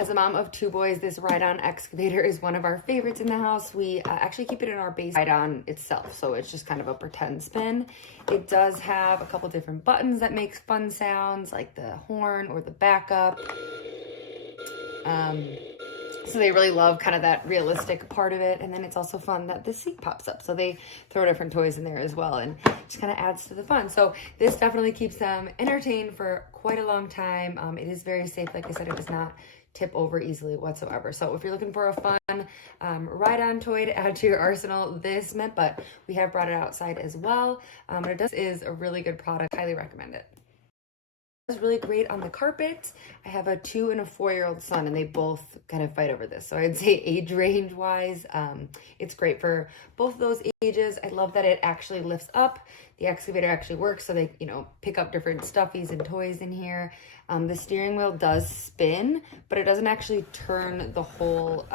As a mom of 2 boys, this ride-on excavator is one of our favorites in the house. We actually keep it in our base ride-on itself, so it's just kind of a pretend spin. It does have a couple different buttons that makes fun sounds, like the horn or the backup. So they really love kind of that realistic part of it. And then it's also fun that the seat pops up. So they throw different toys in there as well, and just kind of adds to the fun. So this definitely keeps them entertained for quite a long time. It is very safe. Like I said, it does not tip over easily whatsoever. So if you're looking for a fun ride-on toy to add to your arsenal, this meant, but we have brought it outside as well. But it is a really good product. Highly recommend it. It's really great on the carpet. I have a 2 and a 4-year-old son, and they both kind of fight over this. So I'd say age range wise, it's great for both of those ages. I love that it actually lifts up. The excavator actually works, so they, pick up different stuffies and toys in here. The steering wheel does spin, but it doesn't actually turn the whole